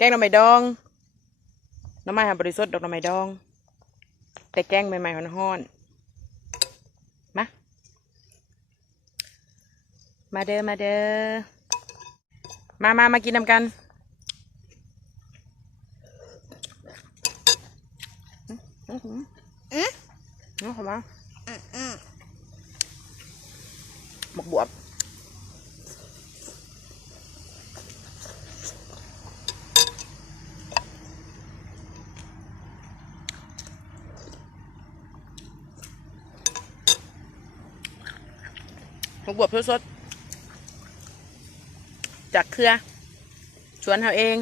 แกงหน่อไม้ดองหน่อไม้หาบริสุทธิ์ดอกหน่อไม้ดองแต่แกงใหม่ๆฮ้อนๆมาเด้อมาเด้อมากินน้ำกันเข้ามาหมกบวบหมกบวบสดๆจากเครือสวนเขาเอง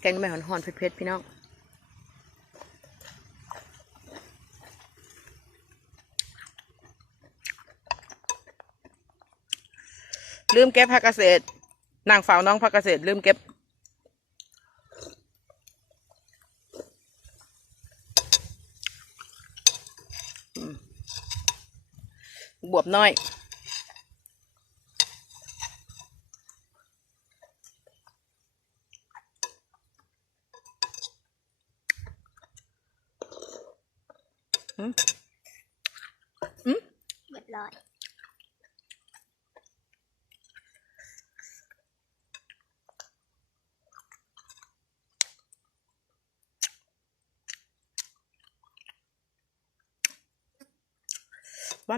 แกงไม่หอนๆเผ็ดๆพี่น้องลืมเก็บผักเกษตรนางเฝ้าน้องผักเกษตรลืมเก็บบวบน้อยเรียบร้อย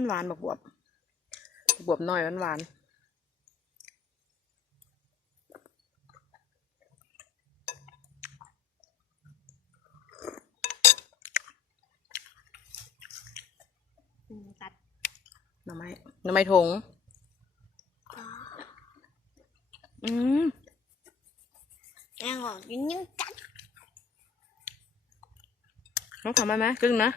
หวานบวบน้อยหวานตัดหน่อไม้ถงแองออกยิ่งจัดน้องทำไหมกึ่งนะ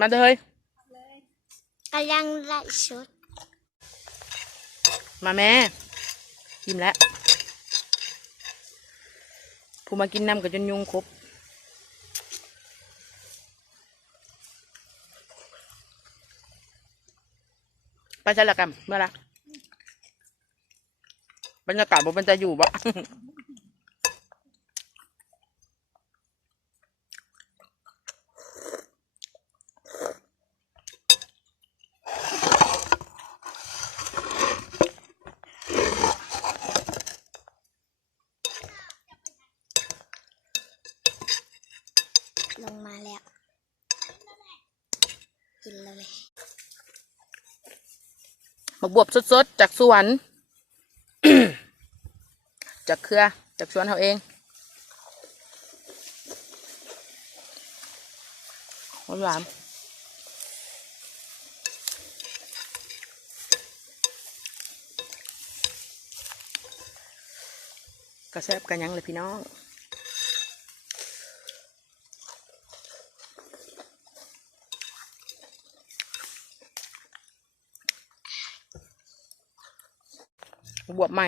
มาเลยกำลังไล่ชุดมาแม่ยิ้มแล้วผู้มากินน้ำกับจนยุงครบไปใช่ละกันเมื่อไรบรรยากาศมันจะอยู่บ่ลงมาแล้วกินเลยหมกบวบสดๆจากสวนจากเครือจากสวนเขาเองหวานกระแซบกันยังเลยพี่น้องบวบใหม่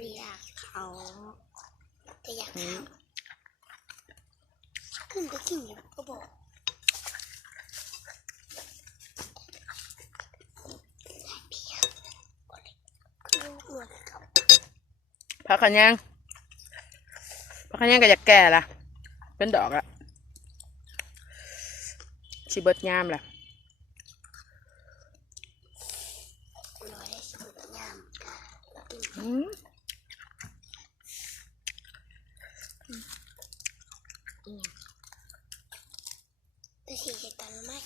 เรียกเขาแต่อยากข้าวขึ้นไปกินอยู่ก็บอกผักขยังก็อยากแก่ละเป็นดอกละชิเบิดยามละตัวสีจะตันมาก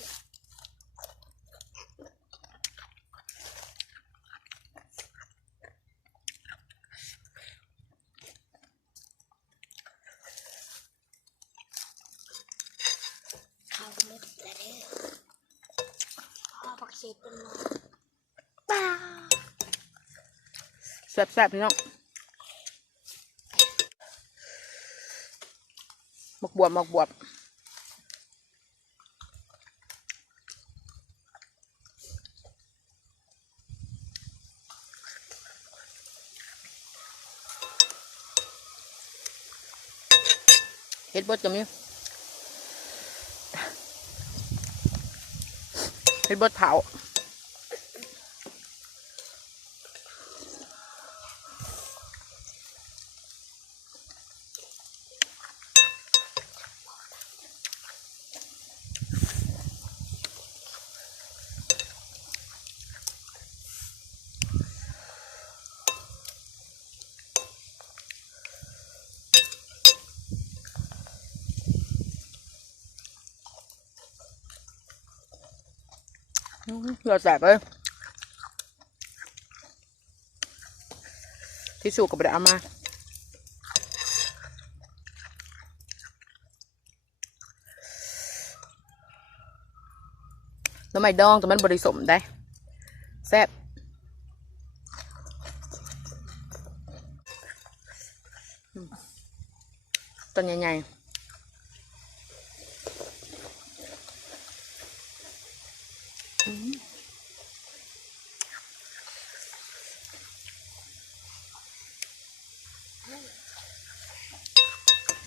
แซ่บๆพี่น้องหมกบวบหมกบวบเฮ็ดบดจะมีเฮ็ดบดเผาเลือดแสบเลยที่สูกก็ไปเอามาแล้วไม่ดองแต่มันบริสมได้แซ่บต้นใหญ่ๆ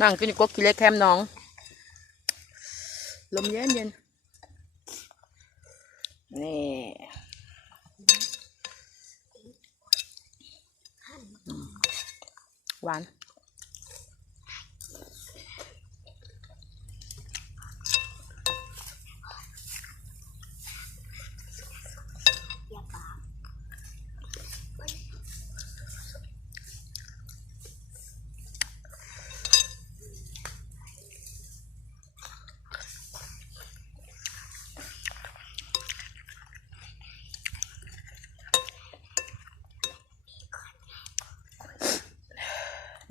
นั่งกินกบกินเล็กแคมน้องลมเย็นเย็นนี่หวานอย่าปาก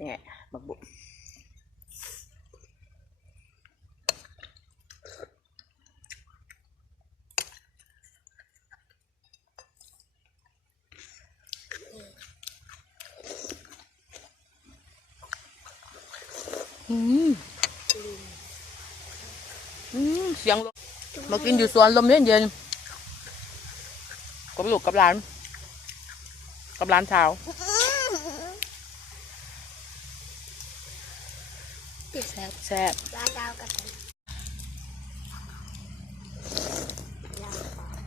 นี่บักบุเสียงลมมากินอยู่สวนลมเย็นเย็นกับลูกกับหลานสาว ติดแซ่บ แซ่บ ปลาดาวกับยาปาก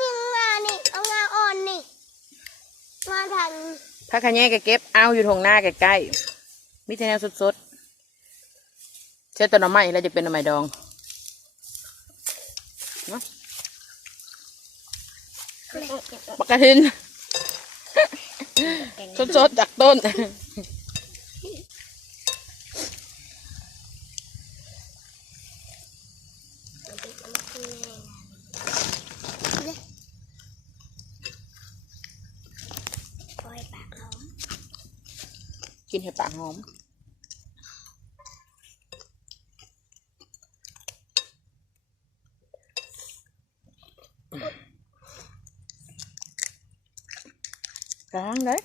นี่งานี่เอางาอ่อนนี่งาทัน ถ้าขะแยกเก็บเอาอยู่ทงหน้าใกล้ๆมิเทแนวสดๆเช่นต้นหน่อไม้แล้วจะเป็นหน่อไม้ดองเนาะปกระทินสดๆจากต้นกินให้ปากหอมกลางđấy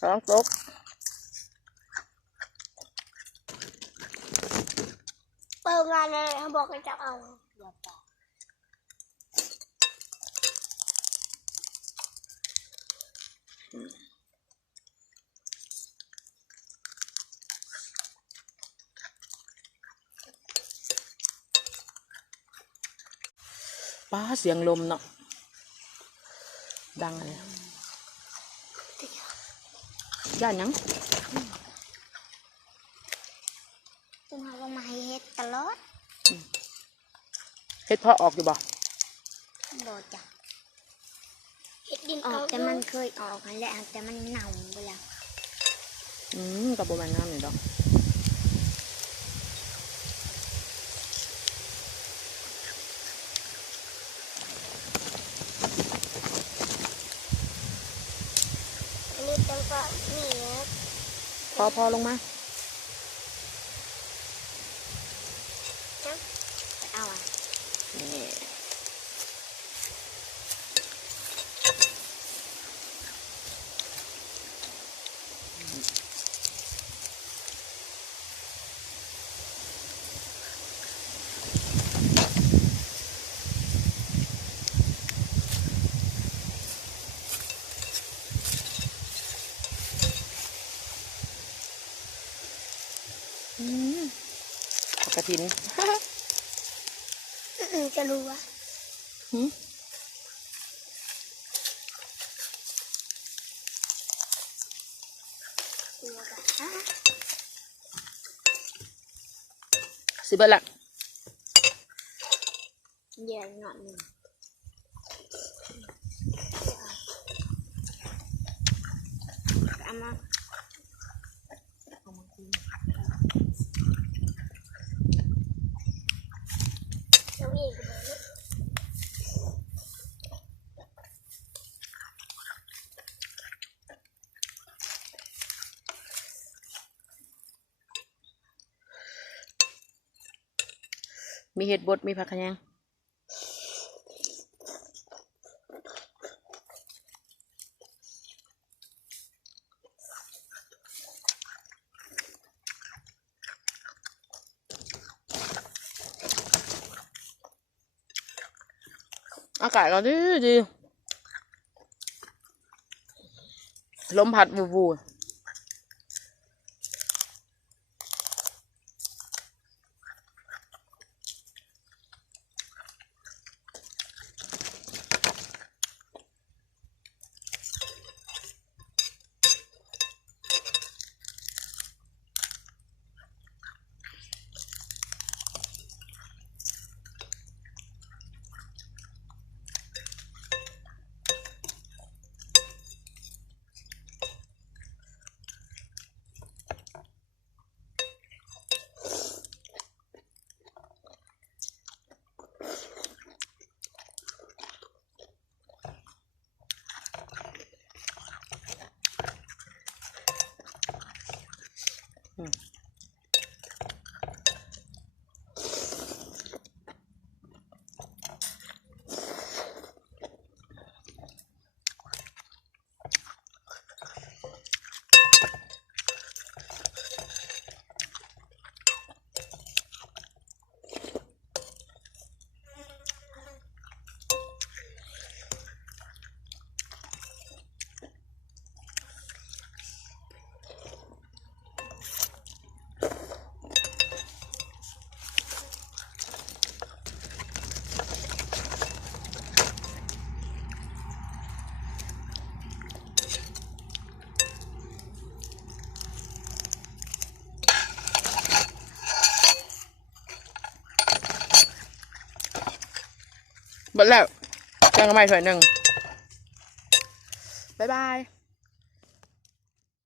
กลางtốt เปิดงานเลยเขาบอกให้จับเอาป้าเสียงลมเนาะดังเลยย่านยัง ซึ่งเขาก็มาให้เฮ็ดตลอด เฮ็ดเพาะออกอยู่บ่ โดดจับเฮ็ดดินออกแต่มันเคยออกนั่นแหละแต่มันเน่าไปแล้ว กับประมาณนั้นเลยดอกอันนี้ต้องก็นี่นะ พอลงมา เอาอ่ะ นี่กระถิน จะรู้ว่า หืม รู้กัน สิเบิดละ เดี๋ยวหน่อยหนึ่งเอามาเอาอีกเลย มีเห็ดบดมีผักขะแยงอากาศก็ดีดีลมพัดวูวูเบิดแล้วแกงกระไม้ถ้วยหนึ่งบ๊ายบาย